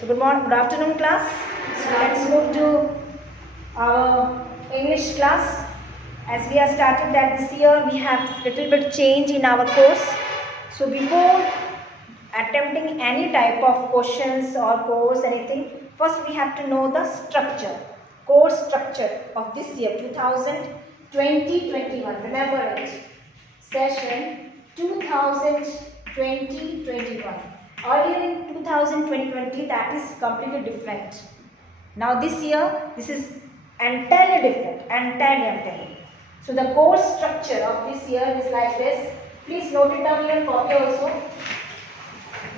So good morning, good afternoon class. So let's move to our English class. As we have started that this year we have little bit change in our course. So before attempting any type of questions or course anything, first we have to know the structure, course structure of this year 2020-21. Remember it. Session 2020-21. Earlier in 2020, that is completely different. Now this year, this is entirely different. Entirely, I'm telling you. So the course structure of this year is like this. Please note it down in your copy also.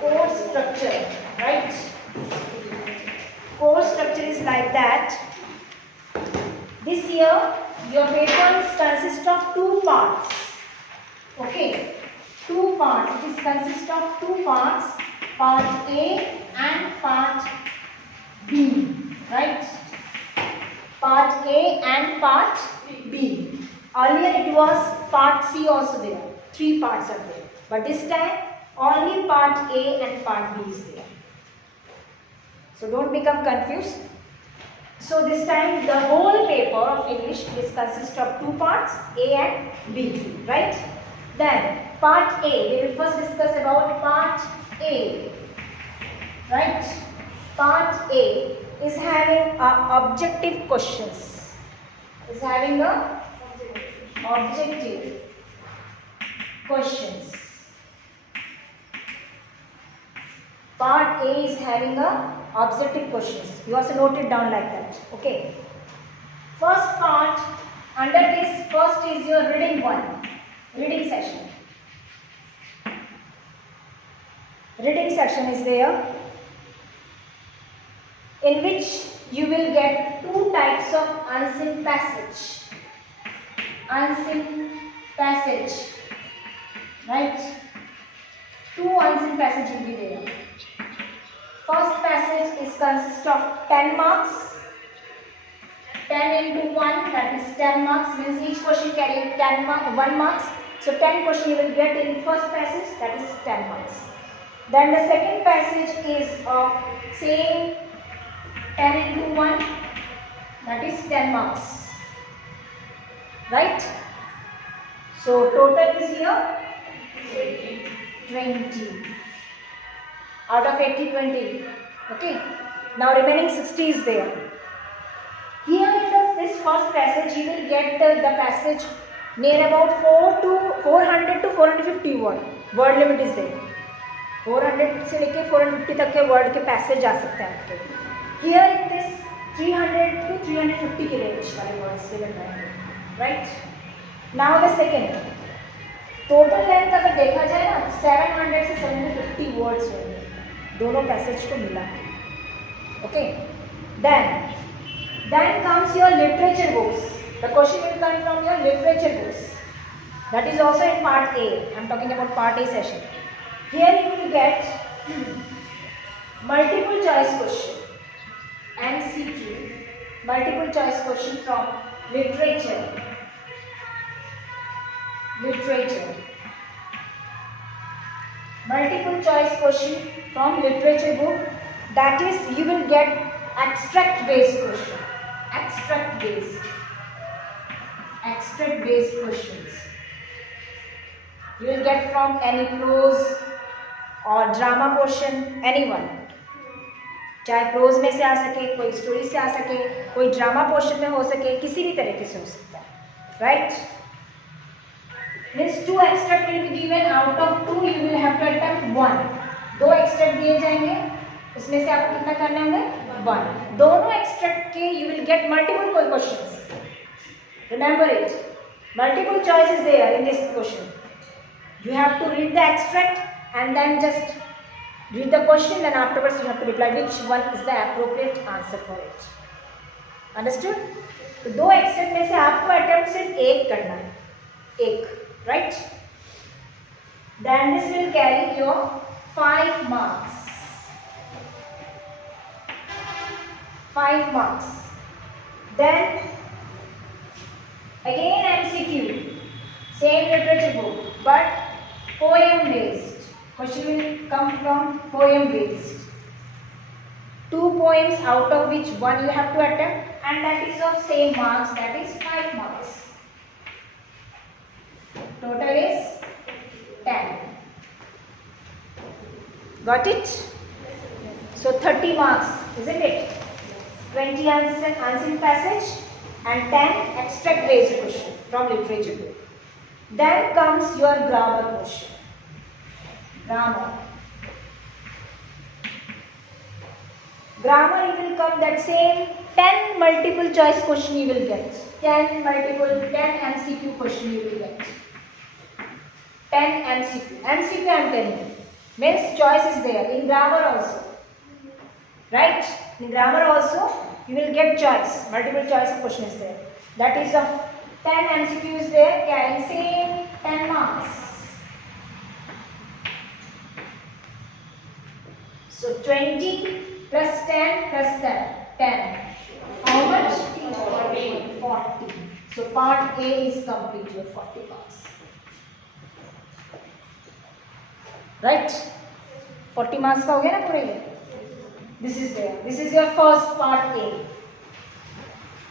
Course structure, right? Course structure is like that. This year, your papers consist of two parts. Okay, two parts. It consists of two parts, part A and part B, right? Part A and part B. Earlier it was part C also there. Three parts are there. But this time only part A and part B is there. So don't become confused. So this time the whole paper of English is consist of two parts, A and B, right? Then part A, we will first discuss about part A, right? Part A is having objective questions. Is having a objective questions. Part A is having a objective questions. You also note it down like that. Okay. First part, under this first is your reading one. Reading section. Reading section is there, in which you will get two types of unseen passage. Unseen passage, right? Two unseen passage will be there. First passage is consist of 10 marks. 10 into 1, that is 10 marks, means each question carrying 1 marks. So 10 question you will get in first passage, that is 10 marks. Then the second passage is of same 10 into 1, that is 10 marks. Right? So total is here 20. Out of 80, 20. Okay. Now remaining 60 is there. Here in this first passage, you will get the passage near about 400 to 450 word. Word limit is there. 400 से लेके 450 तक के word के passage आ सकते हैं आपके. Here in this 300 to 350 के range वाले words से मिल रहे हैं, right? Now the second. Total length अगर देखा जाए ना 700 से 750 words होंगे दोनों passage को मिला. Okay. Then comes your literature books. The question will come from your literature books. That is also in part A. I am talking about part A session. Here you will get multiple choice question, MCQ, multiple choice question from literature. Multiple choice question from literature book. That is, you will get abstract based question. Abstract based questions. You will get from any prose or drama portion, anyone. चाहे pros में से आ सके, कोई story से आ सके, कोई drama portion में हो सके, किसी भी तरीके से हो सकता है, right? Means 2 extract will be given. Out of 2 you will have to attempt 1. 2 extract दिए जाएंगे, उसमें से आपको कितना करना होगा? 1. दोनों extract के you will get multiple questions. Remember it. Multiple choice is there in this question. You have to read the extract and then just read the question. Then afterwards you have to reply which one is the appropriate answer for it. Understood? तो 2 extract में से आपको attempt सिर्फ एक करना है. एक. Right? Then this will carry your 5 marks. 5 marks. Then again MCQ. Same literature book, but poem based. Question will come from poem based. poems, out of which one you have to attempt, and that is of same marks, that is 5 marks. Total is 10. Got it? So 30 marks, isn't it? 20 answering passage and 10 abstract based question from literature book. Then comes your grammar question. Grammar. Grammar, you will come that same 10 multiple choice question you will get. 10 MCQ question you will get. 10 MCQ. MCQ I am telling you. Means choice is there. In grammar also. Right? In grammar also you will get choice. Multiple choice of question is there. That is of 10 MCQ is there carrying same 10 marks. So 20 plus 10 plus 10. How much? 40. So part A is complete, your 40 marks. Right? 40 marks का हो गया ना पूरा ये? This is there. This is your first part A.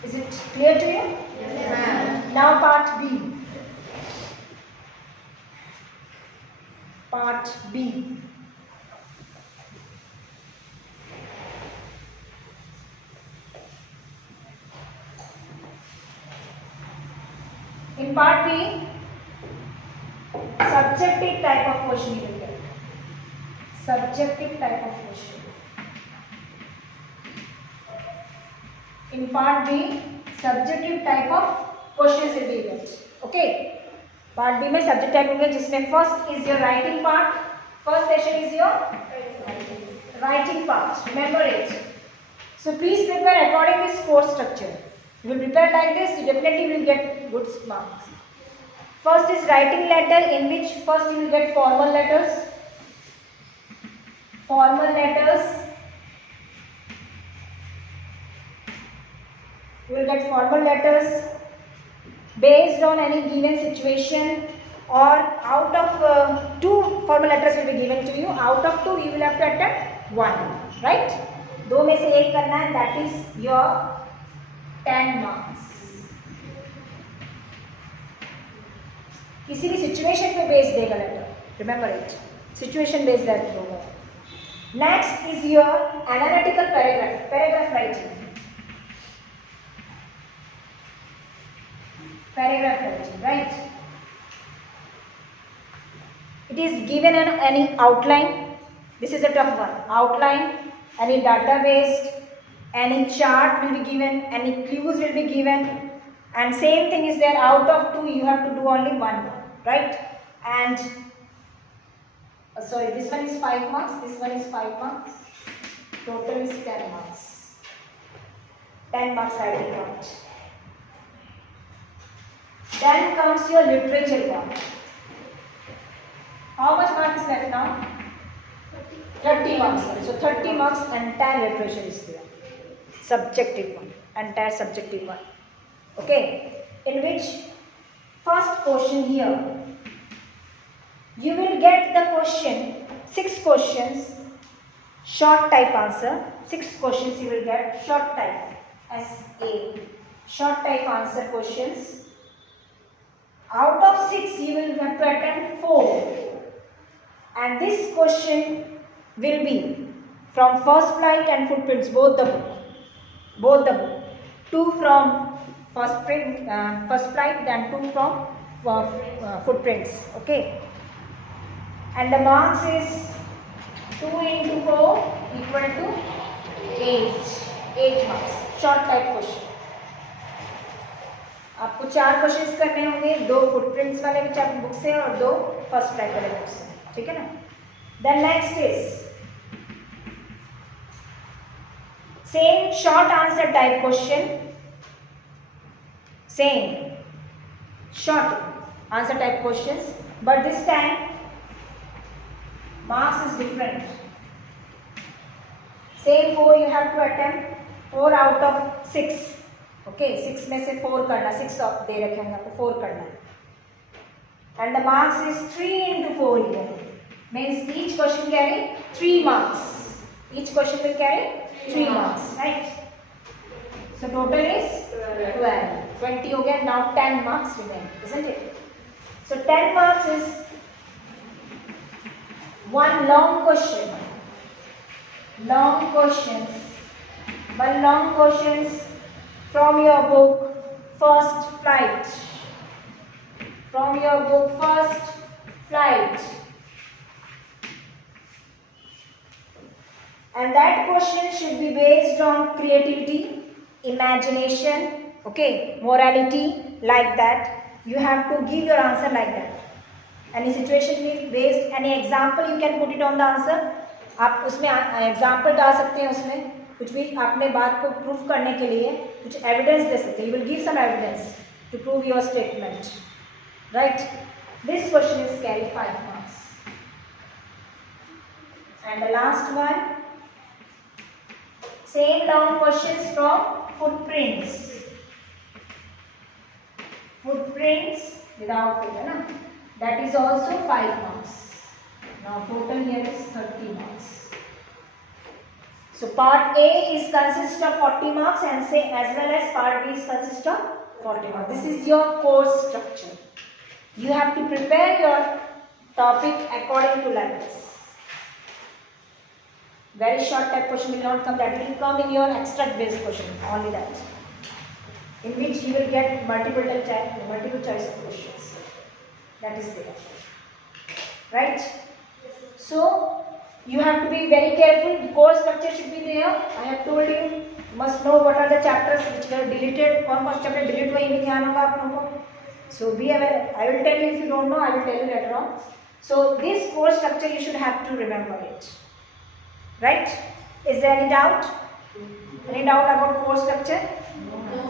Is it clear to you? Yes, ma'am. Now part B. Part B. In part B, subjective type of question you will get. Subjective type of question. In part B, subjective type of questions will be get. Okay. Part B में subject type होंगे जिसमें first is your writing part. First session is your writing part. Remember it. So please prepare according to this course structure. You will prepare like this, you definitely will get good marks. First is writing letter, in which first you will get formal letters. Formal letters. You will get formal letters based on any given situation, or out of 2 formal letters will be given to you. Out of 2 you will have to attempt 1. Right? 2 में से 1 करना है, that is your 10 marks. किसी भी situation पे based देगा letter. Remember it. Situation based letter होगा. Next is your analytical paragraph. Paragraph writing. Paragraph writing, right? It is given an any outline. This is a tough one. Outline, any database, any chart will be given, any clues will be given, and same thing is there. Out of 2 you have to do only 1, right? And sorry, this one is 5 marks, this one is 5 marks, total is 10 marks. 10 marks writing part. Then comes your literature part. How much marks is left now? 30 marks. So 30 marks entire literature is there. Subjective one, entire subjective one. Okay, in which first question here, you will get the question, 6 questions, short type answer. 6 questions you will get, short type, SA, short type answer questions. Out of 6 you will have to attempt 4, and this question will be from First Flight and Footprints, both the book. 2 from First Flight and 2 from Footprints. Okay, and the marks is 2 into 4 equal to 8 marks. Short type question. आपको 4 questions करने होंगे, 2 footprints वाले book से और 2 first type वाले book से. ठीक है ना? Then next is same short answer type question. Same short answer type questions, but this time marks is different. Same 4 you have to attempt, 4 out of 6. Okay, 6 में से 4 करना, 6 दे रखे होंगे आपको, 4 करना है. And the marks is 3 into 4 here. Means each question carry 3 marks. Each question will carry 3 marks, right? So total is 12. 20 हो गया. Now 10 marks remain, isn't it? So 10 marks is one long question. Long questions. One long questions from your book First Flight. From your book First Flight. And that question should be based on creativity, imagination, okay, morality, like that. You have to give your answer like that. Any situation is based, any example you can put it on the answer. आप उसमें example डाल सकते हैं, उसमें कुछ भी आपने बात को प्रूव करने के लिए कुछ एविडेंस दे सकते हैं. You will give some evidence to prove your statement, right. This question is carry 5 marks. And the last one, same long questions from footprints. Footprints without foot, है ना? That is also 5 marks. Now total here is 30 marks. So part A is consist of 40 marks and say as well as part B is consist of 40 marks. This is your course structure. You have to prepare your topic according to like this. Very short type question will not come. That will come in your extract based question, only that, in which you will get multiple choice of questions. That is there, right? So you have to be very careful. The course structure should be there. I have told you, you must know what are the chapters which were deleted. कौन कौन chapter delete हुए, ये भी ध्यान होगा आप लोगों को. So be aware. I will tell you if you don't know. I will tell you later on. So this course structure you should have to remember it. Right? Is there any doubt? Any doubt about course structure?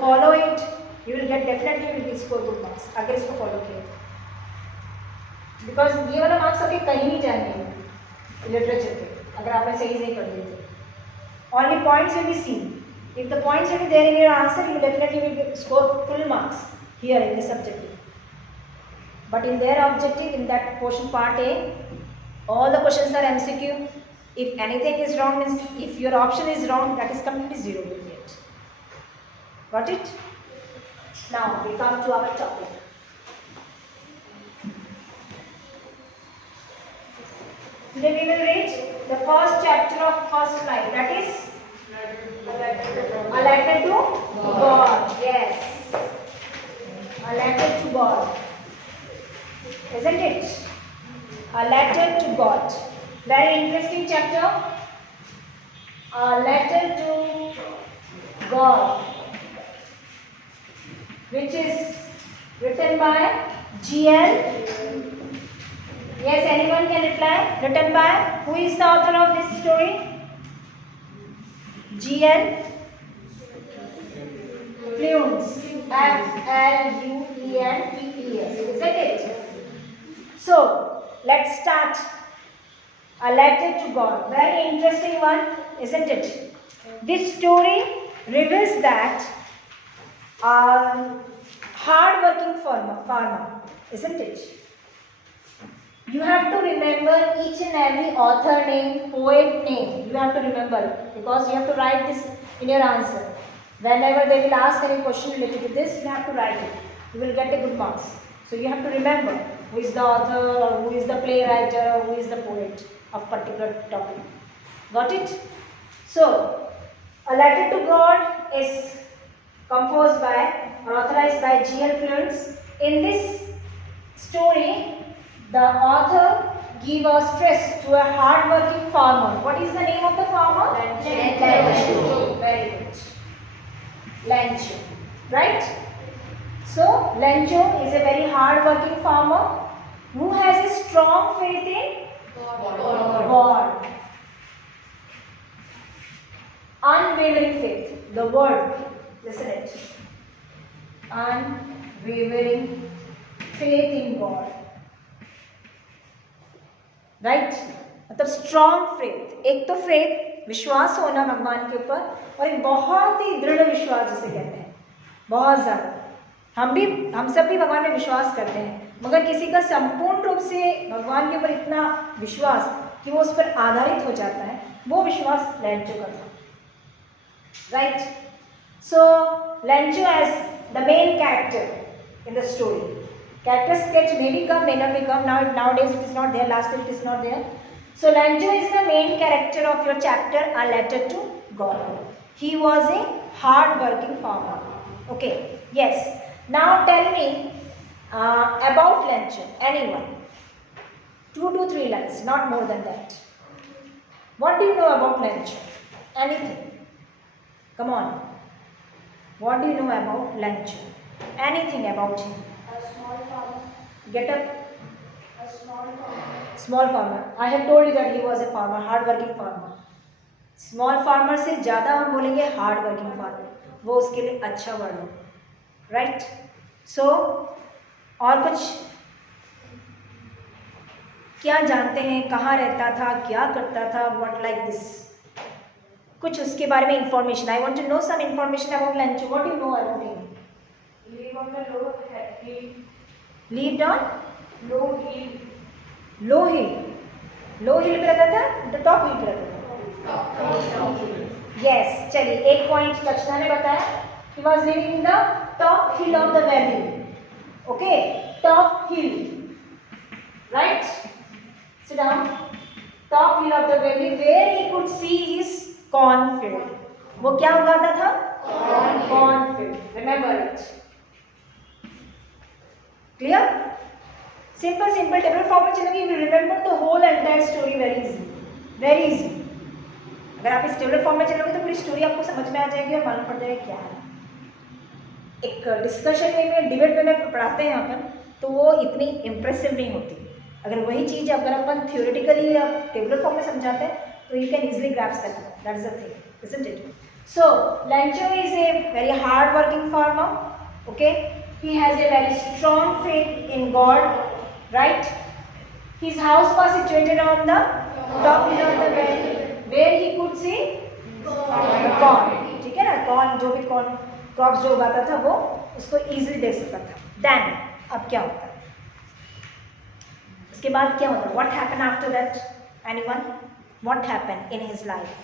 Follow it. You will get definitely will score good marks. अगर इसको follow किया. Because ये वाला marks अभी कहीं नहीं जाएंगे literature पे. अगर आपने सही नहीं कर दिए तो. Only points will be seen. If the points will be there in your answer, you definitely will score full marks here in this subjective. But in their objective, in that portion part A, all the questions are MCQ. If anything is wrong, means if your option is wrong, that is completely 0 will get. Got it? Now we come to our topic. Today we will read the first chapter of First Flight. That is a letter to God. Yes, a letter to God. Isn't it? A letter to God. Very interesting chapter. A letter to God, which is written by G.L. Yes, anyone can reply. Written by, who is the author of this story? G.L. Fluence. F-L-U-E-N-T-E-S. Isn't it? So let's start. A letter to God. Very interesting one, isn't it? This story reveals that a hard-working farmer, isn't it? You have to remember each and every author name, poet name. You have to remember because you have to write this in your answer. Whenever they will ask any question related to this, you have to write it. You will get a good marks. So you have to remember who is the author or who is the playwright or who is the poet of particular topic. Got it? So, A Letter to God is composed by or authorized by G.L. Fluence. In this story, the author gives a stress to a hard-working farmer. What is the name of the farmer? Lencho. Very good. Lencho. Right? So, Lencho is a very hard-working farmer who has a strong faith in God. Unwavering faith. The word, listen it. Unwavering faith in God. Right? मतलब strong faith. एक तो faith विश्वास होना भगवान के ऊपर और एक बहुत ही दृढ़ विश्वास जिसे कहते हैं, बहुत ज़्यादा. हम सब भी भगवान में विश्वास करते हैं, मगर किसी का संपूर्ण रूप से भगवान के ऊपर इतना विश्वास कि वो उस पर आधारित हो जाता है, वो विश्वास लेंचो का था, right. So Lencho as the main character in the story. Character sketch maybe come, may not become. Nowadays it is not there. Last week it is not there. So Lanjo is the main character of your chapter, A Letter to God. He was a hard-working farmer. Okay. Yes. Now tell me about Lanjo. Anyone? 2 to 3 lines, not more than that. What do you know about Lanjo? Anything? Come on. What do you know about Lanjo? Anything about him? Small farmer. Get up. A small farmer. Small farmer. I have told you that he was a farmer, hard-working farmer. Small farmer से ज़्यादा हम बोलेंगे hard-working farmer. वो उसके लिए अच्छा word हो, right? So और कुछ क्या जानते हैं, कहाँ रहता था, क्या करता था, what like this? कुछ उसके बारे में information. I want to know some information about Lancho. What do you know about him? Live on the low hill. Lived on Low hill. low hill. Low hill पे रहता था, the top hill पे रहता था. Yes, चलिए एक point दक्षिणा ने बताया. He was living in the top hill of the valley. Okay, top hill. Right? Sit down. Top hill of the valley where he could see his cornfield. वो क्या उगाता था? Cornfield. Remember it. Clear? Simple table form में चलेंगे. You will remember the whole entire story very easy. Very easy. अगर आप इस table form में चलोगे तो पूरी स्टोरी आपको समझ में आ जाएगी और मालूम पड़ जाएगा क्या है. एक डिस्कशन में डिबेट में पढ़ाते हैं यहाँ पर तो वो इतनी इम्प्रेसिव नहीं होती. अगर वही चीज़ अगर अपन थियोरेटिकली या टेबल फॉर्म में समझाते हैं तो you can easily grasp that. That is the thing, isn't it? So Lancho is a very hard working farmer. Okay, he has a very strong faith in God, right? His house was situated on the top hill of the valley where he could see corn. ठीक है ना, corn जो भी corn crops जो उगाता था वो उसको easily देख सकता था. Then अब क्या होता है? उसके बाद क्या होता है? What happened after that? Anyone? What happened in his life?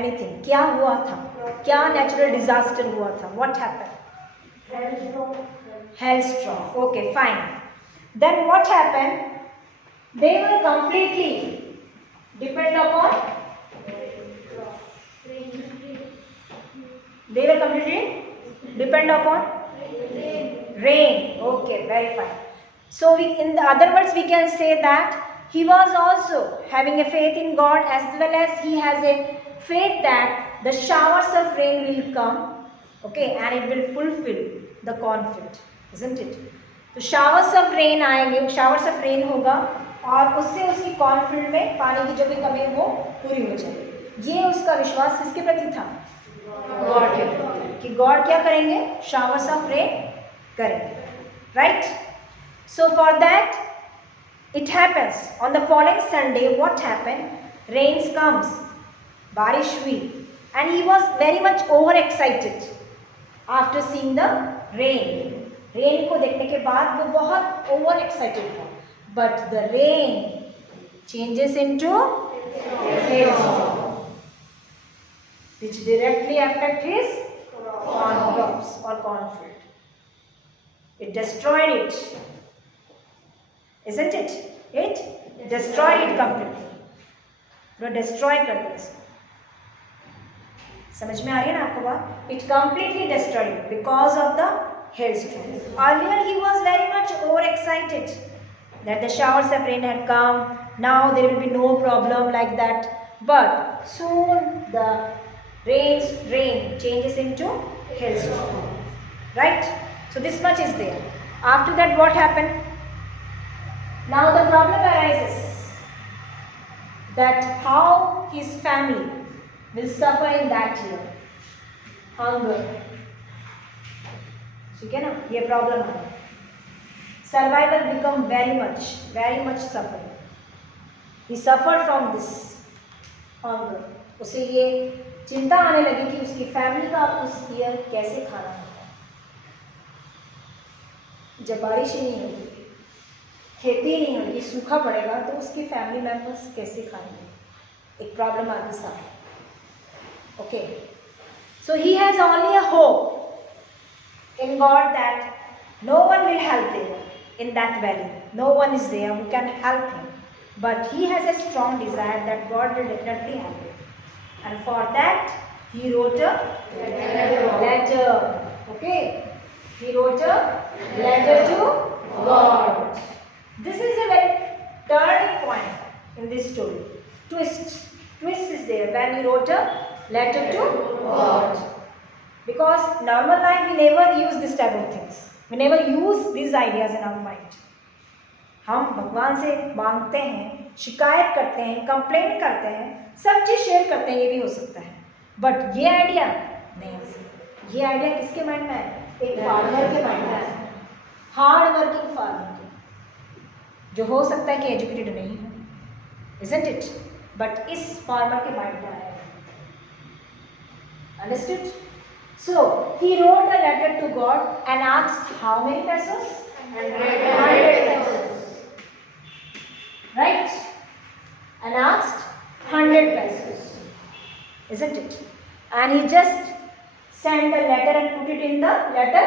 Anything? क्या हुआ था? क्या natural disaster हुआ था? What happened? Hailstorm. Okay, fine. Then what happened? They were completely depend upon. They were completely depend upon rain. Okay, very fine. So in the other words, we can say that he was also having a faith in God as well as he has a faith that the showers of rain will come, okay, and it will fulfill the cornfield, isn't it? तो showers of rain आएंगे, showers of rain होगा और उससे उसकी cornfield में पानी की जो भी कमी है वो पूरी हो जाएगी. ये उसका विश्वास किसके प्रति था? गॉड के प्रति, कि गॉड क्या करेंगे? showers of rain करेंगे, right? So for that it happens on the following Sunday. What happened? Rains comes, बारिश हुई, and he was very much over excited after seeing the rain. Rain को देखने के बाद वो बहुत ओवर एक्साइटेड था. But the rain changes into hailstorm which directly affect his corn crops or cornfield. It destroyed it, isn't it? It destroyed it completely. वो destroy कर दिया इसको. समझ में आ रही है ना आपको बात? It completely destroyed it because of the hailstorm. Earlier he was very much overexcited that the showers of rain had come. Now there will be no problem like that. But soon the rain changes into hailstorm. Right? So this much is there. After that what happened? Now the problem arises that how his family will suffer in that year. Hunger. ठीक है ना, ये problem है. Survival become very much suffer. He suffer from this hunger. उसे ये चिंता आने लगी कि उसकी फैमिली का उस ईयर कैसे खाना होगा. जब बारिश ही नहीं होगी, खेती नहीं होगी, सूखा पड़ेगा तो उसकी फैमिली मेंबर्स कैसे खाएंगे. एक प्रॉब्लम आगे सामने. Okay. So he has only a hope in God that no one will help him in that valley. No one is there who can help him. But he has a strong desire that God will definitely help him. And for that, he wrote a letter. Okay? He wrote a letter to God. This is a very turning point in this story. Twist is there when he wrote a letter to God. Because normal life we never use this type of things. We never use these ideas in our mind. हम भगवान से मांगते हैं, शिकायत करते हैं, complaint करते हैं, सब चीज़ शेयर करते हैं, ये भी हो सकता है. बट ये आइडिया नहीं हो सकता. ये आइडिया किसके माइंड में है? एक फार्मर के माइंड में है. हार्ड वर्किंग फार्मर के, जो हो सकता है कि एजुकेटेड नहीं हो. Isn't it? But इस फार्मर के माइंड में आया. Understood? So he wrote a letter to God and asked how many pesos? 100 pesos. Right? And asked 100 pesos. Isn't it? And he just sent the letter and put it in the letter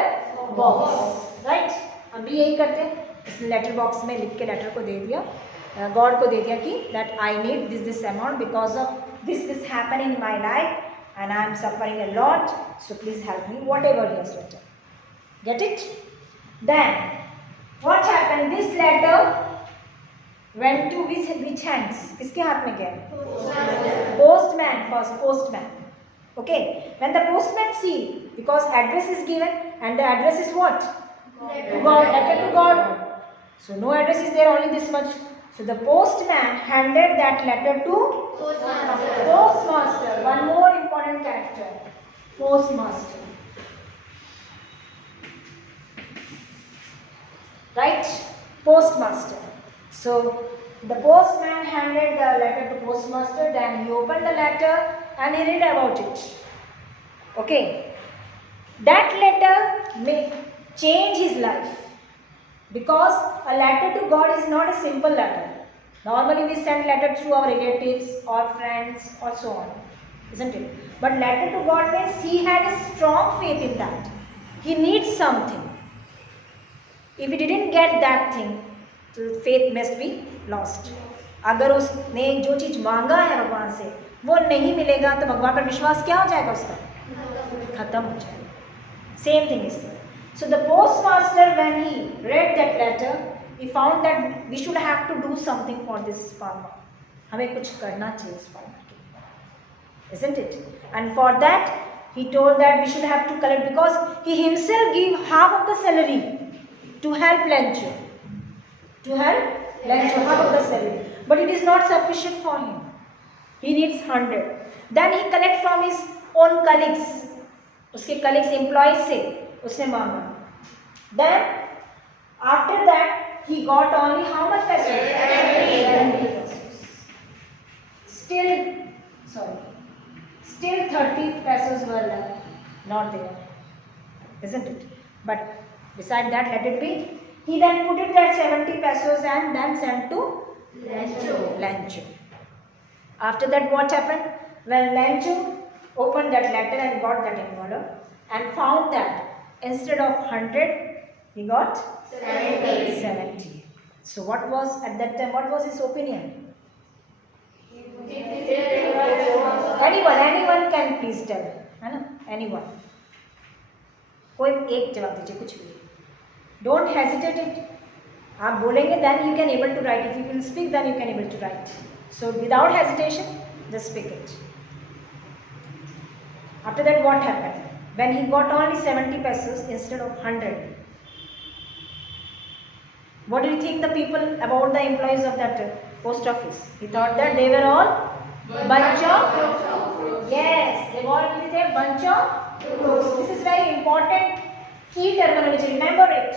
box. Right? हम भी यही करते हैं. इस letter box में लिख के letter को दे दिया, गॉड को दे दिया कि that I need this amount because of this happen in my life and I am suffering a lot, so please help me, whatever he has written. Get it? Then what happened? This letter went to which hands? किसके हाथ में गया? Postman first. Postman. Okay. When the postman see, because address is given and the address is what? To God. Letter to God. So no address is there, only this much. So the postman handed that letter to Postmaster. One more important character. Postmaster. Right? Postmaster. So the postman handed the letter to Postmaster, then he opened the letter and he read about it. Okay. That letter may change his life. Because a letter to God is not a simple letter. Normally we send letters to our relatives or friends or so on. Isn't it? But letter to God means he had a strong faith in that. He needs something. If he didn't get that thing, so faith must be lost. अगर उसने जो चीज़ मांगा है भगवान से वो नहीं मिलेगा तो भगवान पर विश्वास क्या हो जाएगा उसका? खत्म हो जाएगा. Same thing is there. So the postmaster, when he read that letter, he found that we should have to do something for this farmer. हमें कुछ करना चाहिए उस farmer के लिए, isn't it? And for that, he told that we should have to collect, because he himself gave half of the salary to help Lencho. To help Lencho, half of the salary. But it is not sufficient for him. He needs 100. Then he collect from his own colleagues. उसके colleagues, employees से उसने मांगा. Then after that he got only how much pesos? 70 pesos. Still 30 pesos were left, not there, isn't it? But beside that, let it be. He then put it at 70 pesos and then sent to Lencho. After that, what happened? When Lencho opened that letter and got that envelope and found that instead of 100, he got 70. So what was at that time, what was his opinion? Anyone can please tell, है ना? Anyone. कोई एक जवाब दीजिए, कुछ भी. Don't hesitate it. आप बोलेंगे, then you can able to write. If you will speak, then you can able to write. So without hesitation, just speak it. After that, what happened? When he got only 70 pesos instead of 100. What do you think the people about the employees of that post office? He thought that they were all bunch of, yes, they were all a bunch of crooks. This is very important key terminology. Remember it.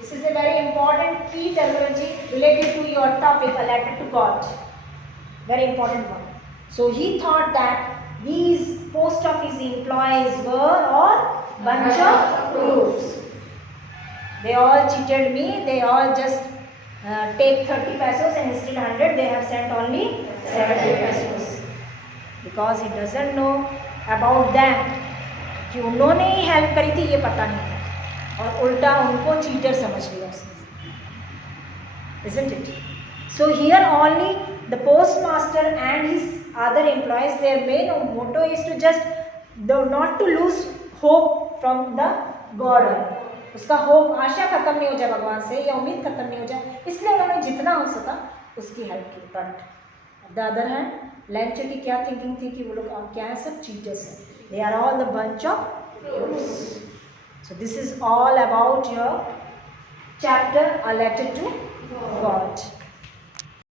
This is a very important key terminology related to your topic, a letter to God. Very important one. So he thought that these post office employees were all bunch of crooks. They all cheated me. They all just take 30 pesos and instead 100 they have sent only 70 pesos because he doesn't know about them कि उन्होंने ही help करी थी ये पता नहीं था और उल्टा उनको चीटर समझ लिया उसने. Isn't it? So here only the postmaster and his other employees, their main motto is to just not to lose hope from the God. उसका होप, आशा खत्म नहीं हो जाए भगवान से या उम्मीद खत्म नहीं हो जाए, इसलिए उन्होंने जितना हो सका उसकी हेल्प की. बट द अदर हैंड लैंचर की क्या थिंकिंग थी कि वो लोग क्या है, सब चीटर्स हैं. They are all the bunch of crooks. So this is all about your chapter A Letter to God.